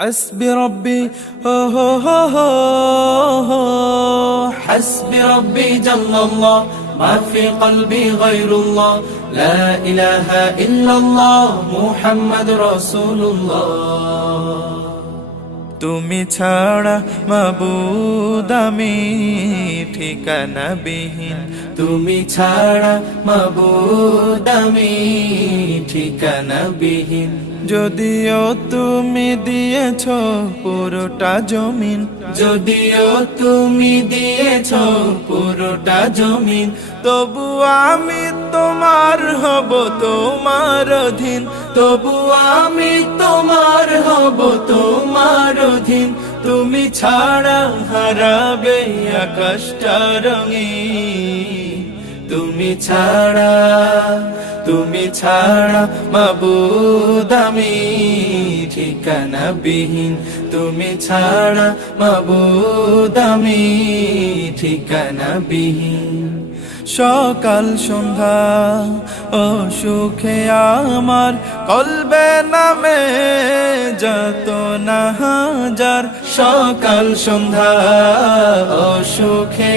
حسبي ربي هو حسبي ربي جل الله ما في قلبي غير الله لا إله إلا الله محمد رسول الله তুমি ছাড়া মাবুদ আমি ঠিকানা বিহীন তুমি ছাড়া মাবুদ আমি ঠিকানা বিহীন যদিও তুমি দিয়েছ পুরোটা জমিন যদিও তুমি দিয়েছ পুরোটা জমিন তবু আমি তোমার হব তোমার অধীন তবু আমি তোমার হব তোমার অধীন তুমি ছাড়া হারাবে আকাশটা রঙিন তুমি ছাড়া মাবুদ আমি ঠিকানা বিহীন তুমি ছাড়া মাবুদ আমি ঠিকানা বিহীন সকাল সন্ধ্যা ও সুখে আমার কলবে নামে যত না হাজার সকাল সন্ধ্যা ও সুখে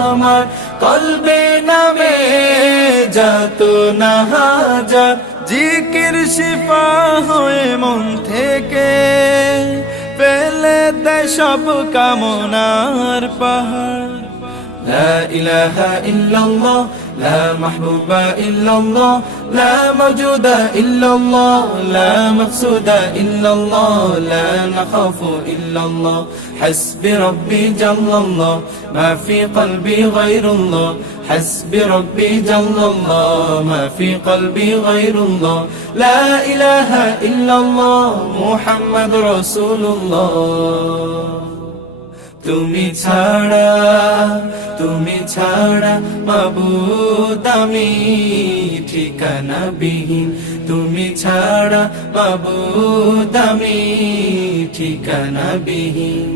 আমার কলবে নামে যত না হাজার জিকির শিফা হয়ে মন থেকে ফেলে দেয় সব কামনার পাহাড় لا إله إلا الله لا محبوب إلا الله لا موجود إلا الله لا مقصود إلا الله لا نخاف إلا الله حسبي ربي جل الله ما في قلبي غير الله حسبي ربي جل الله ما في قلبي غير الله لا إله إلا الله محمد رسول الله তুমি ছাড়া মাবুদ আমি ঠিকানা বিহীন তুমি ছাড়া মাবুদ আমি ঠিকানা বিহীন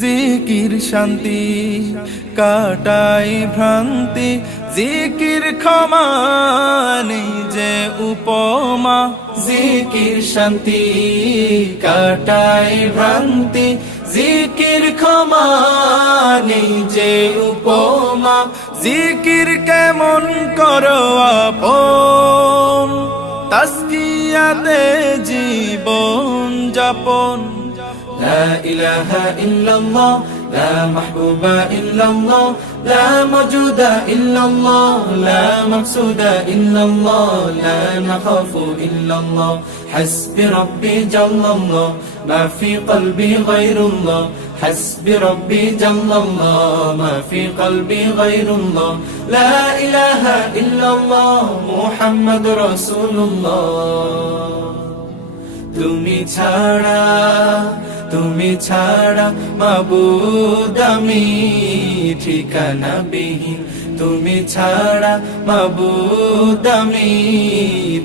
জিকির শান্তি কাটাই ভ্রান্তি জিকির ক্ষমা নেই যে উপমা জিকির শান্তি কাটাই ভ্রান্তি জিকির ক্ষমা নেই যে উপমা জিকির কেমন করো আপন তাসকিয়াতে জীবন যাপন لا إله إلا الله لا محبوب إلا الله لا موجود إلا الله لا مقصود إلا الله لا نخاف إلا الله حسبي ربي جل الله ما في قلبي غير الله حسبي ربي جل الله ما في قلبي غير الله لا إله إلا الله محمد رسول الله তুমি ছাড়া মাবুদ আমি ঠিকানা বিহীন তুমি ছাড়া মাবুদ আমি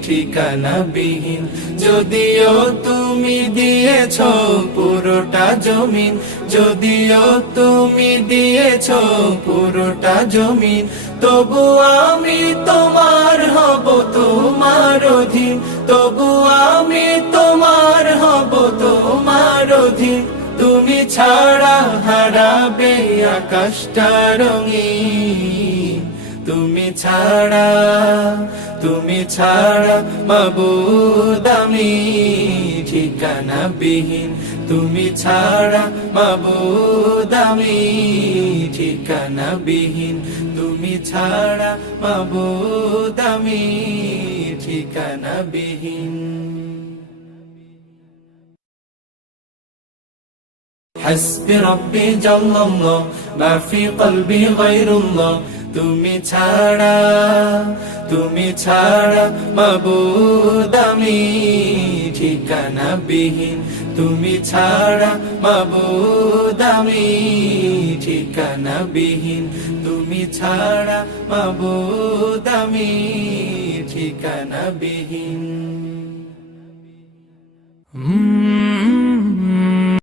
ঠিকানা বিহীন যদিও তুমি দিয়েছ পুরোটা জমিন যদিও তুমি দিয়েছ পুরোটা জমিন তবু আমি তোমার হব তোমার অধীন তবু আমি তোমার হব তোমার অধীন তুমি ছাড়া হারাবে আকাশটা রঙিন তুমি ছাড়া মাবুদ আমি ঠিকানা বিহীন তুমি ছাড়া মাবুদ আমি ঠিকানা বিহীন তুমি ছাড়া মাবুদ আমি ঠিকানা বিহীন حسبي ربي جل الله ما في قلبي غير الله তুমি ছাড়া মাবুদ আমি ঠিকানা বিহীন তুমি ছাড়া মাবুদ আমি ঠিকানা বিহীন তুমি ছাড়া মাবুদ আমি ঠিকানা বিহীন